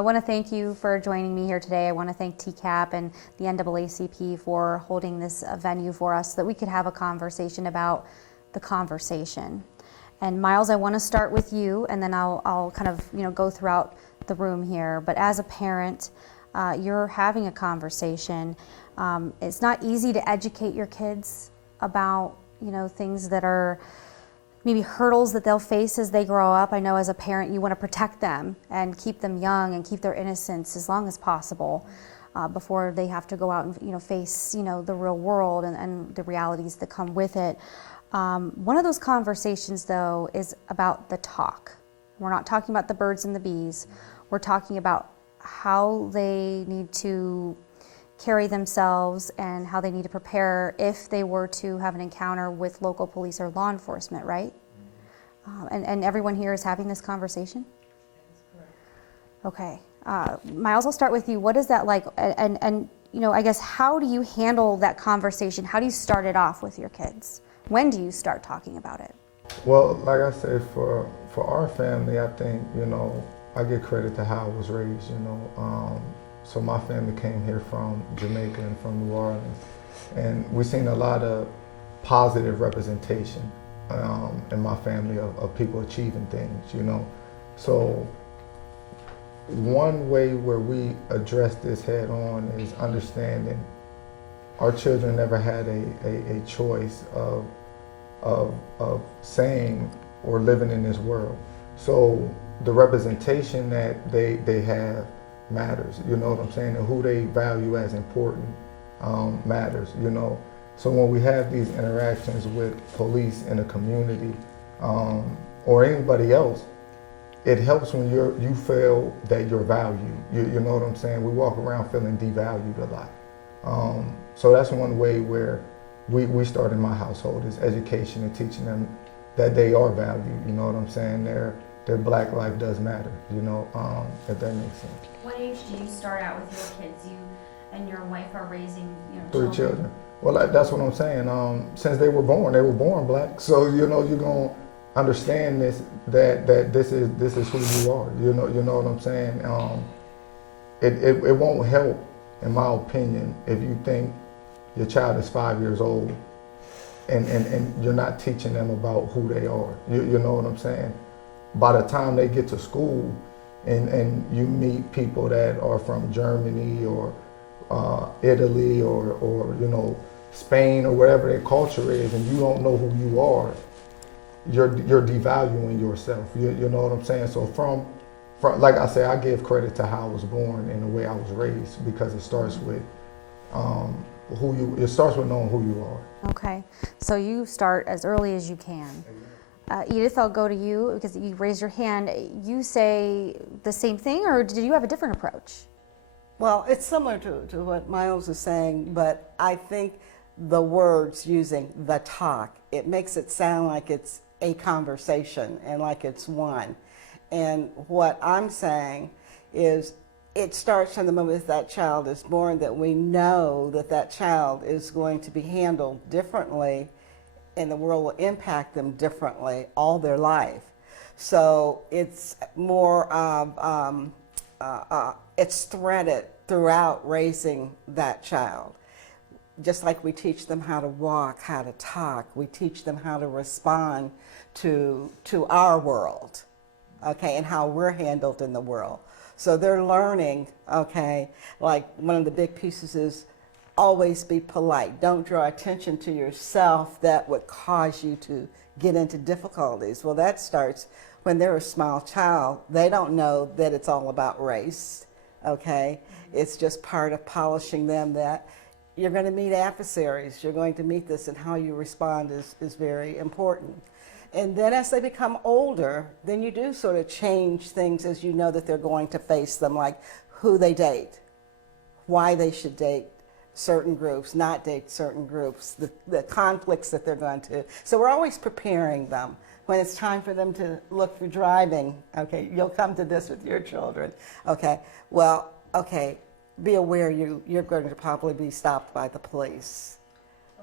I want to thank you for joining me here today. I want to thank TCAP and the NAACP for holding this venue for us so that we could have a conversation about the conversation. And Miles, I want to start with you, and then I'll kind of go throughout the room here. But as a parent, you're having a conversation. It's not easy to educate your kids about things that are maybe hurdles that they'll face as they grow up. I know as a parent you want to protect them and keep them young and keep their innocence as long as possible before they have to go out and face the real world and the realities that come with it. One of those conversations though is about the talk. We're not talking about the birds and the bees. We're talking about how they need to carry themselves and how they need to prepare if they were to have an encounter with local police or law enforcement, right? And everyone here is having this conversation? That is correct. Okay. Miles, I'll start with you. What is that like? And I guess, how do you handle that conversation? How do you start it off with your kids? When do you start talking about it? Well, like I said, for our family, I think, I give credit to how I was raised, So my family came here from Jamaica and from New Orleans, and we've seen a lot of positive representation in my family of people achieving things, So one way where we address this head on is understanding our children never had a choice of saying or living in this world. So the representation that they have matters, you know what I'm saying, and who they value as important matters, So when we have these interactions with police in a community or anybody else, it helps when you feel that you're valued, you know what I'm saying? We walk around feeling devalued a lot. So that's one way where we start in my household is education and teaching them that they are valued, you know what I'm saying? Their black life does matter, if that makes sense. What age do you start out with your kids? You and your wife are raising, 3 children. Well, that's what I'm saying. Since they were born black. So you're gonna understand this that this is who you are. You know what I'm saying. It won't help, in my opinion, if you think your child is 5 years old and you're not teaching them about who they are. You know what I'm saying. By the time they get to school and you meet people that are from Germany or Italy or Spain or wherever their culture is, and you don't know who you are, you're devaluing yourself. You know what I'm saying? So from like I say, I give credit to how I was born and the way I was raised, because it starts with it starts with knowing who you are. Okay, so you start as early as you can. Edith, I'll go to you because you raised your hand. You say the same thing, or did you have a different approach? Well, it's similar to what Miles is saying, but I think the words using the talk, it makes it sound like it's a conversation and like it's one. And what I'm saying is it starts from the moment that child is born, that we know that child is going to be handled differently and the world will impact them differently all their life. So it's more of, it's threaded throughout raising that child. Just like we teach them how to walk, how to talk, we teach them how to respond to our world, okay, and how we're handled in the world. So they're learning, okay, like one of the big pieces is always be polite. Don't draw attention to yourself that would cause you to get into difficulties. Well, that starts when they're a small child. They don't know that it's all about race, okay? It's just part of polishing them that you're going to meet adversaries. You're going to meet this, and how you respond is very important. And then as they become older, then you do sort of change things as you know that they're going to face them, like who they date, why they should date certain groups, not date certain groups, the conflicts that they're going to. So we're always preparing them. When it's time for them to look for driving, okay, you'll come to this with your children, okay, well, okay, be aware you're going to probably be stopped by the police.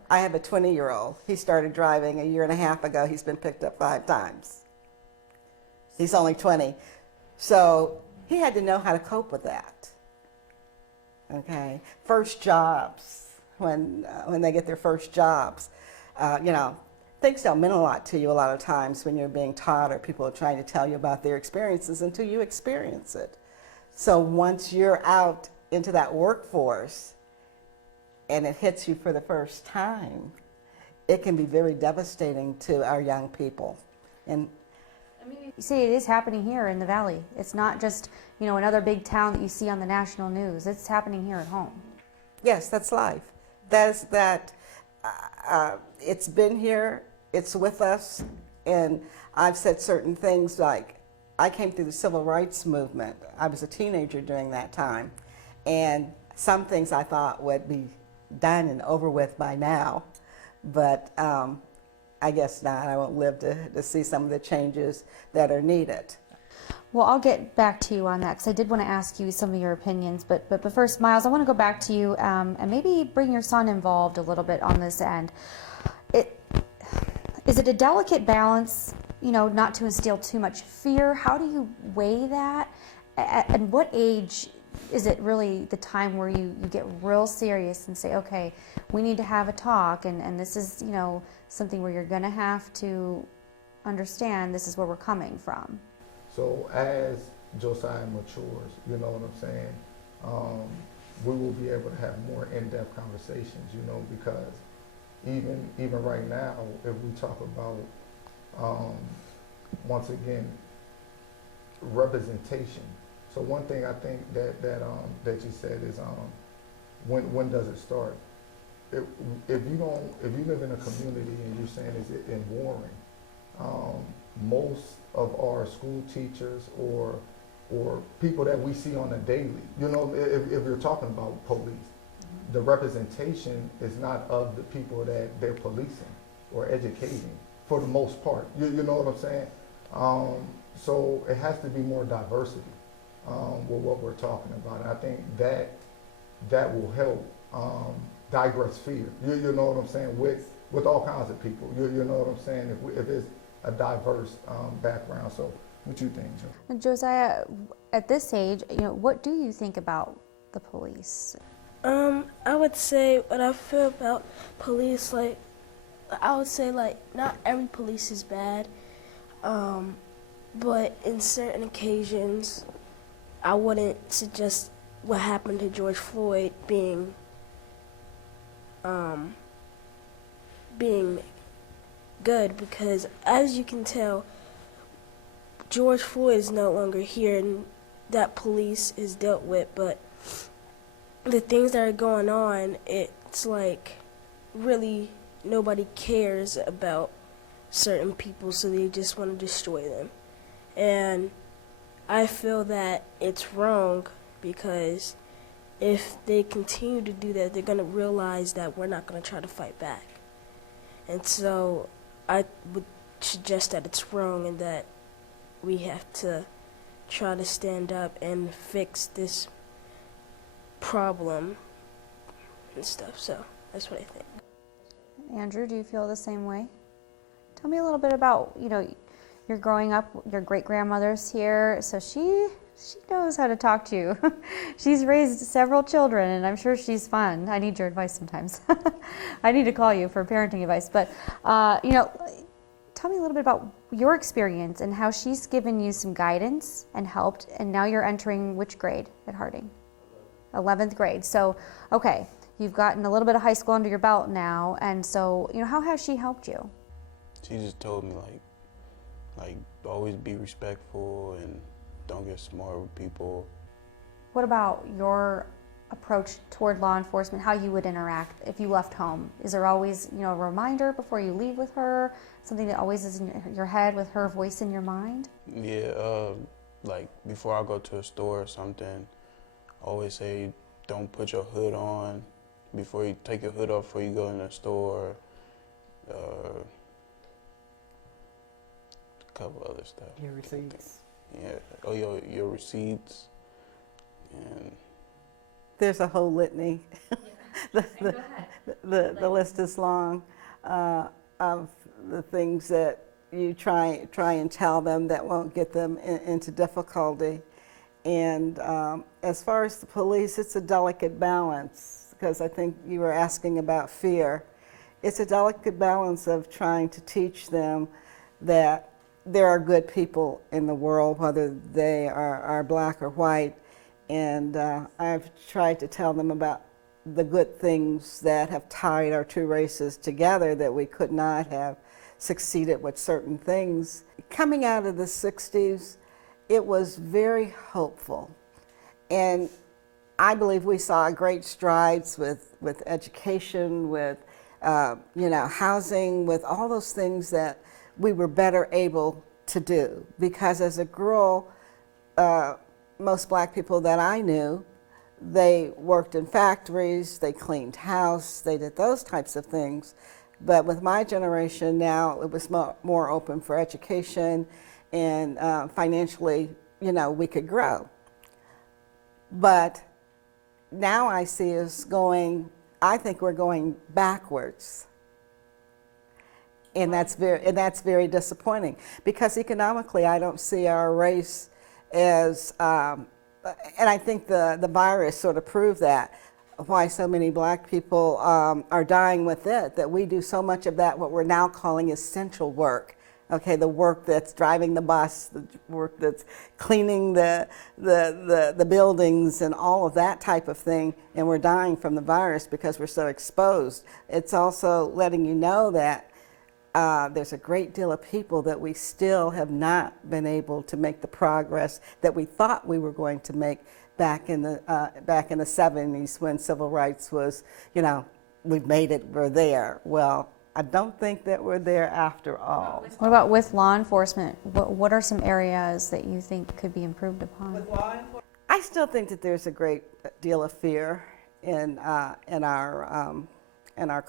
I have a 20-year-old. He started driving a year and a half ago. He's been picked up 5 times. He's only 20. So he had to know how to cope with that. Okay, first jobs, when they get their first jobs, you know, things don't mean a lot to you a lot of times when you're being taught or people are trying to tell you about their experiences until you experience it. So once you're out into that workforce and it hits you for the first time, it can be very devastating to our young people. And You see, it is happening here in the Valley. It's not just, you know, another big town that you see on the national news. It's happening here at home. yes, that's life. It's been here, it's with us, and I've said certain things like, I came through the civil rights movement. I was a teenager during that time, and some things I thought would be done and over with by now, but I guess not. I won't live to see some of the changes that are needed. Well, I'll get back to you on that because I did want to ask you some of your opinions. But first, Miles, I want to go back to you and maybe bring your son involved a little bit on this end. Is it a delicate balance, you know, not to instill too much fear? How do you weigh that? At what age is it really the time where you get real serious and say, okay, we need to have a talk, and this is, you know, something where you're going to have to understand this is where we're coming from? So as Josiah matures, you know what I'm saying, we will be able to have more in-depth conversations, you know, because even right now, if we talk about, once again, representation. So one thing I think that you said is, when does it start? If you live in a community and you're saying is it in Warren, most of our school teachers or people that we see on a daily, you know, if you're talking about police, the representation is not of the people that they're policing or educating for the most part. You know what I'm saying? So it has to be more diversity with what we're talking about. And I think that will help digress fear. You know what I'm saying? With all kinds of people. You know what I'm saying? If it's a diverse background. So what you think, Joe? And Josiah, at this age, you know, what do you think about the police? I would say what I feel about police, like, I would say, like, not every police is bad, but in certain occasions, I wouldn't suggest what happened to George Floyd being good, because as you can tell, George Floyd is no longer here and that police is dealt with, but the things that are going on, it's like really nobody cares about certain people, so they just want to destroy them. And I feel that it's wrong, because if they continue to do that, they're going to realize that we're not going to try to fight back. And so I would suggest that it's wrong and that we have to try to stand up and fix this problem and stuff. So that's what I think. Andrew, do you feel the same way? Tell me a little bit about, you know, you're growing up, your great-grandmother's here, so she knows how to talk to you. She's raised several children, and I'm sure she's fun. I need your advice sometimes. I need to call you for parenting advice. But, you know, tell me a little bit about your experience and how she's given you some guidance and helped, and now you're entering which grade at Harding? 11th grade. So, okay, you've gotten a little bit of high school under your belt now, and so, you know, how has she helped you? She just told me, like always be respectful and don't get smart with people. What about your approach toward law enforcement, how you would interact if you left home? Is there always, you know, a reminder before you leave with her, something that always is in your head with her voice in your mind? Yeah, like before I go to a store or something, I always say don't put your hood on before you take your hood off before you go in the store. A couple other stuff. Your receipts. Yeah. Oh, your receipts. And There's a whole litany. The list is long of the things that you try and tell them that won't get them into difficulty. And as far as the police, it's a delicate balance, because I think you were asking about fear. It's a delicate balance of trying to teach them that there are good people in the world, whether they are black or white. And I've tried to tell them about the good things that have tied our two races together, that we could not have succeeded with certain things. Coming out of the 60s, it was very hopeful. And I believe we saw great strides with education, with housing, with all those things that we were better able to do. Because as a girl, most black people that I knew, they worked in factories, they cleaned house, they did those types of things. But with my generation now, it was more open for education, and financially, we could grow. But now I see us I think we're going backwards. And that's very disappointing, because economically I don't see our race as, and I think the virus sort of proved that, why so many black people are dying with it, that we do so much of that, what we're now calling essential work. Okay, the work that's driving the bus, the work that's cleaning the buildings and all of that type of thing, and we're dying from the virus because we're so exposed. It's also letting you know that there's a great deal of people that we still have not been able to make the progress that we thought we were going to make back in the 70s, when civil rights was, we've made it, we're there. Well, I don't think that we're there after all. What about with law enforcement? What are some areas that you think could be improved upon? I still think that there's a great deal of fear in our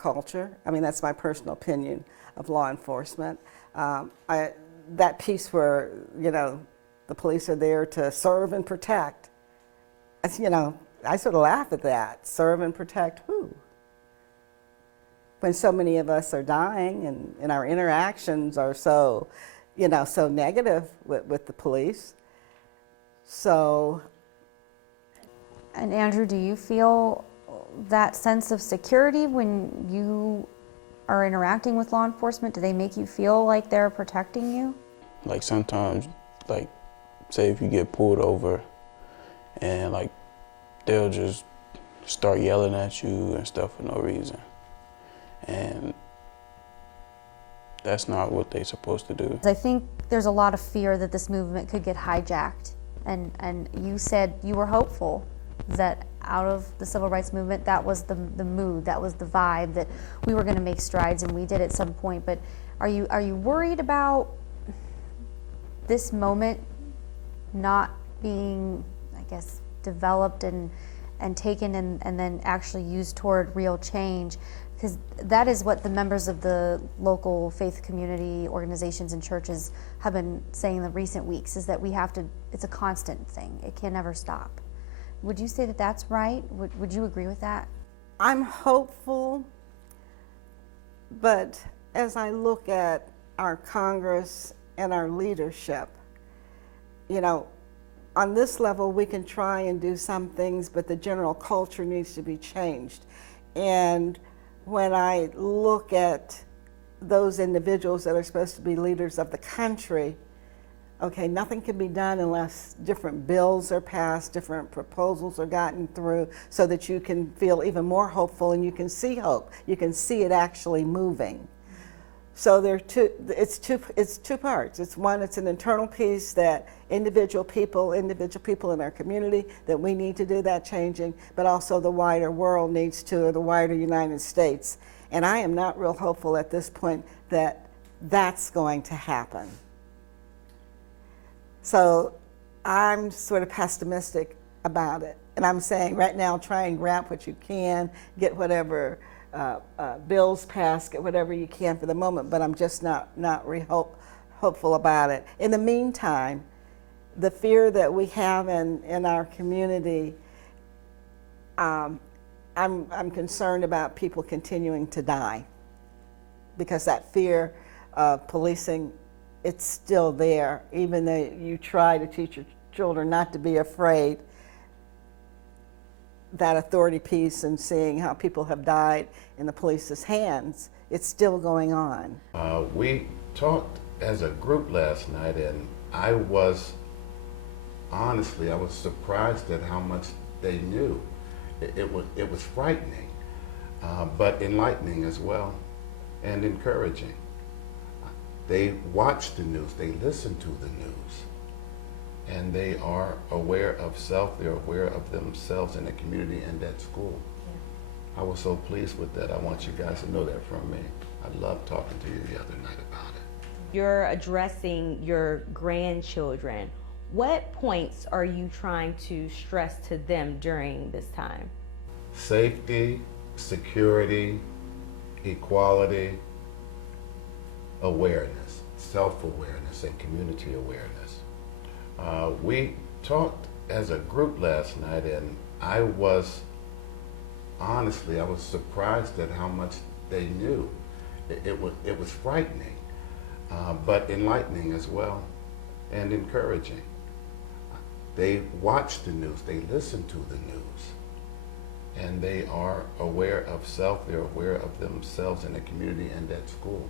culture. I mean, that's my personal opinion of law enforcement. That piece where, the police are there to serve and protect. I sort of laugh at that. Serve and protect who? When so many of us are dying, and our interactions are so, so negative with the police. So. And Andrew, do you feel that sense of security when you are interacting with law enforcement? Do they make you feel like they're protecting you? Like sometimes, like say if you get pulled over and like they'll just start yelling at you and stuff for no reason. And that's not what they're supposed to do. I think there's a lot of fear that this movement could get hijacked. And you said you were hopeful that out of the civil rights movement, that was the mood, that was the vibe, that we were going to make strides, and we did at some point. But are you worried about this moment not being, I guess, developed and taken and then actually used toward real change? Because that is what the members of the local faith community organizations and churches have been saying in the recent weeks, is that we have to, it's a constant thing. It can never stop. Would you say that that's right? Would you agree with that? I'm hopeful, but as I look at our Congress and our leadership, on this level we can try and do some things, but the general culture needs to be changed. And when I look at those individuals that are supposed to be leaders of the country, okay, nothing can be done unless different bills are passed, different proposals are gotten through, so that you can feel even more hopeful and you can see hope. You can see it actually moving. So it's two parts. It's one, it's an internal piece that individual people in our community, that we need to do that changing, but also the wider world needs to, or the wider United States. And I am not real hopeful at this point that that's going to happen. So I'm sort of pessimistic about it. And I'm saying right now, try and grab what you can, get whatever bills passed, get whatever you can for the moment, but I'm just not hopeful about it. In the meantime, the fear that we have in our community, I'm concerned about people continuing to die, because that fear of policing, it's still there, even though you try to teach your children not to be afraid. That authority piece and seeing how people have died in the police's hands, it's still going on. We talked as a group last night, and I was surprised at how much they knew. It was frightening, but enlightening as well, and encouraging. They watch the news, they listen to the news, and they are aware of self, they're aware of themselves in the community and at school. I was so pleased with that. I want you guys to know that from me. I loved talking to you the other night about it. You're addressing your grandchildren. What points are you trying to stress to them during this time? Safety, security, equality, awareness, self-awareness, and community awareness. We talked as a group last night, and I was surprised at how much they knew. It was frightening, but enlightening as well, and encouraging. They watch the news, they listen to the news, and they are aware of self, they're aware of themselves in the community and at school.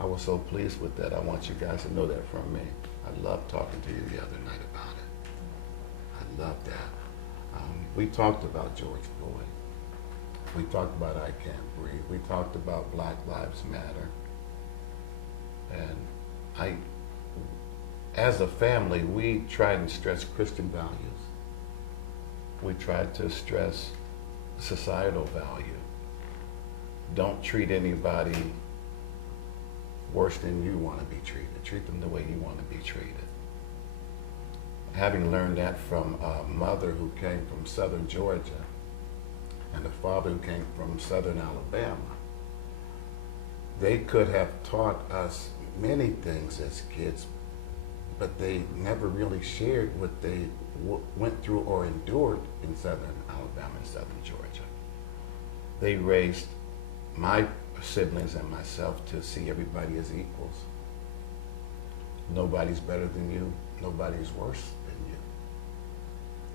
I was so pleased with that. I want you guys to know that from me. I loved talking to you the other night about it. I loved that. We talked about George Floyd. We talked about I Can't Breathe. We talked about Black Lives Matter. And as a family, we tried to stress Christian values. We tried to stress societal value. Don't treat anybody worse than you want to be treated. Treat them the way you want to be treated. Having learned that from a mother who came from southern Georgia and a father who came from southern Alabama, they could have taught us many things as kids, but they never really shared what they went through or endured in southern Alabama and southern Georgia. They raised my siblings and myself to see everybody as equals. Nobody's better than you, nobody's worse than you.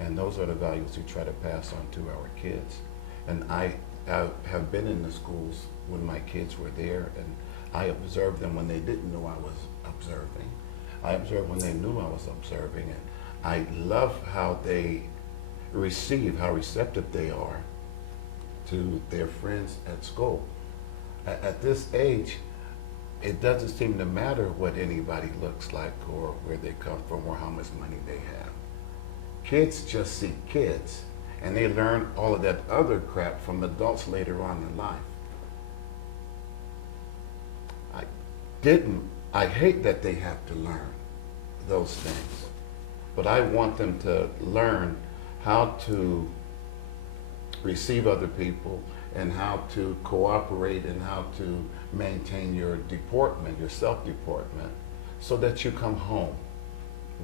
And those are the values we try to pass on to our kids. And I have been in the schools when my kids were there, and I observed them when they didn't know I was observing. I observed when they knew I was observing, and I love how they receive, how receptive they are to their friends at school. At this age, it doesn't seem to matter what anybody looks like or where they come from or how much money they have. Kids just see kids, and they learn all of that other crap from adults later on in life. I hate that they have to learn those things, but I want them to learn how to receive other people and how to cooperate and how to maintain your deportment, your self-deportment, so that you come home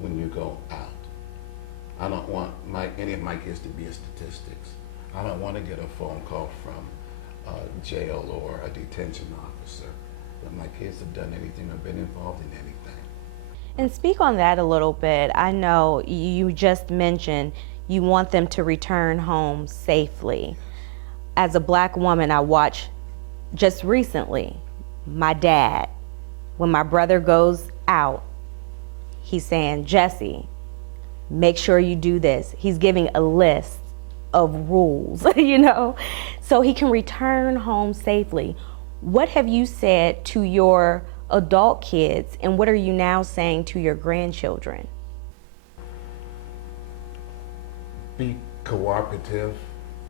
when you go out. I don't want any of my kids to be statistics. I don't want to get a phone call from a jail or a detention officer that my kids have done anything or been involved in anything. And speak on that a little bit. I know you just mentioned you want them to return home safely. As a Black woman, I watched just recently my dad, when my brother goes out, he's saying, Jesse, make sure you do this. He's giving a list of rules, you know, so he can return home safely. What have you said to your adult kids, and what are you now saying to your grandchildren? Be cooperative.